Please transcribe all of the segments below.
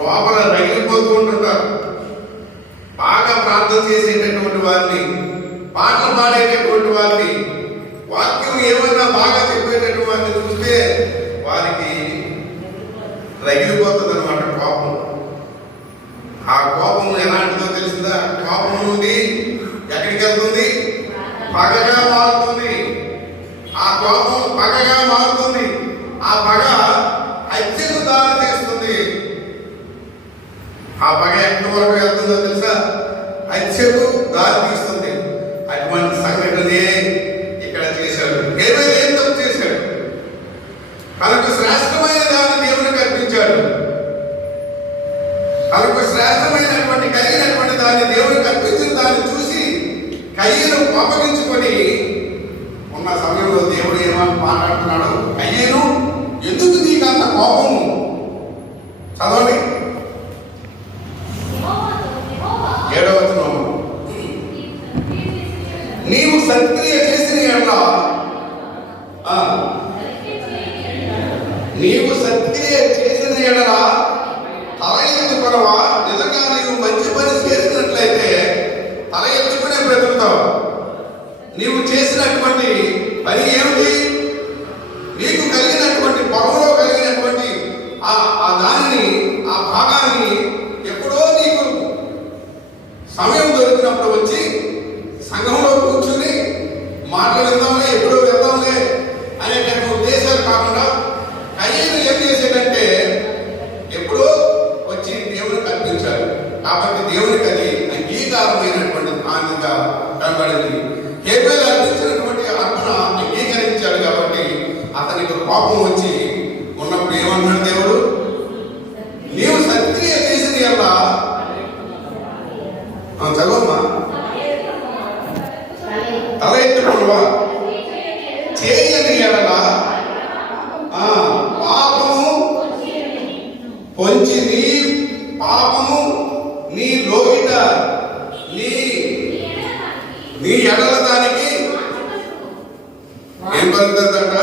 లోపల రగిలిపోతూ ఉంటుంటారు. బాగా ప్రార్థన చేసేటటువంటి వారిని, పాటలు పాడేటటువంటి వారిని, వాక్యం ఏమన్నా బాగా చెప్పేటటువంటి వారిని చూస్తే వారికి రగిలిపోతుంది అనమాట కోపం. ఆ కోపం ఎలాంటిదో తెలిసిందా? కోపం నుండి ఎక్కడికి వెళ్తుంది? పగగా మారుతుంది. ఆ కోపం పగగా మారుతుంది. ఆ పగ హత్యకు దారి తీస్తుంది. ఆ పగ ఎక్కడి వరకు వెళ్తుందో తెలుసా? హత్యకు దారి తీస్తుంది. అటువంటి సంఘటనే ఇక్కడ చేశాడు. ఏం తప్పు చేశాడు? తనకు శ్రేష్టమైన దాన్ని దేవునికి అర్పించాడు. తనకు శ్రేష్టమైనటువంటి కలిగినటువంటి దాన్ని దేవునికి అర్పించిన దాన్ని చూసి కయ్యను కోపగించుకొని ఉన్న సమయంలో దేవుడు ఏమని మాట్లాడుతున్నాడు? కయ్యను, ఎందుకు నీకు అంత కోపము? చదవండి 7వ వచనం. నీవు సత్క్రియ చేసిన ఎడల, నీవు సత్క్రియ చేసిన ఎడల తల ఎత్తుకొనవా? నిజంగా నీవు మంచి పని చేసినట్లయితే తల ఎత్తుకునే బ్రతుకుతావు. నీవు చేసినటువంటి పని ఏమిటి? నీకు కలిగినటువంటి పొలంలో కలిగినటువంటి ఆ దానిని, ఆ భాగాన్ని ఎప్పుడో నీకు సమయం దొరికినప్పుడు వచ్చి సంఘంలో కూర్చుని మాట్లాడదాంలే, ఎప్పుడో వెళ్దాంలే అనేటటువంటి ఉద్దేశాలు కాకుండా కయ్యను ఏం చేసేటంటే ఎప్పుడో వచ్చి దేవునికి అర్పించాడు. కాబట్టి దేవునికి అది అంగీకారమైనటువంటి దానిగా కనబడింది. హేబేలు అర్పించినటువంటి అర్పణ అంగీకరించాడు. కాబట్టి అతనికి కోపం వచ్చి ఉన్నప్పుడు ఏమన్నాడు దేవుడు? నీవు సత్క్రియ చేసిన ఎలా చదవమ్మా, తల ఎత్తుకుడువా చేయని ఎడల పాపము పొంచి నీ పాపము నీ లోగిట నీ ఎడల దానికి ఏం కలుగుతుందట?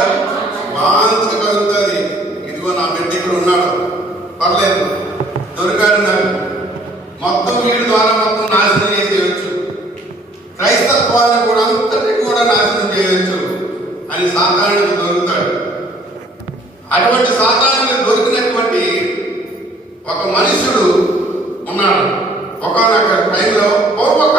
వాంఛ కలుగుతుంది. ఇదిగో నా బిడ్డ ఇక్కడ ఉన్నాడు, పర్లేదు, దొరికాడు నాకు, మొత్తం వీడి ద్వారా మొత్తం నాశనం చేసేయచ్చు, క్రైస్తత్వాన్ని కూడా అంతటి కూడా నాశనం చేయవచ్చు అని సాతానుడికి దొరుకుతాడు. అటువంటి సాతానుడికి దొరికినటువంటి ఒక మనుషుడు ఉన్నాడు. ఒకనొక టైంలో పూర్వకాలం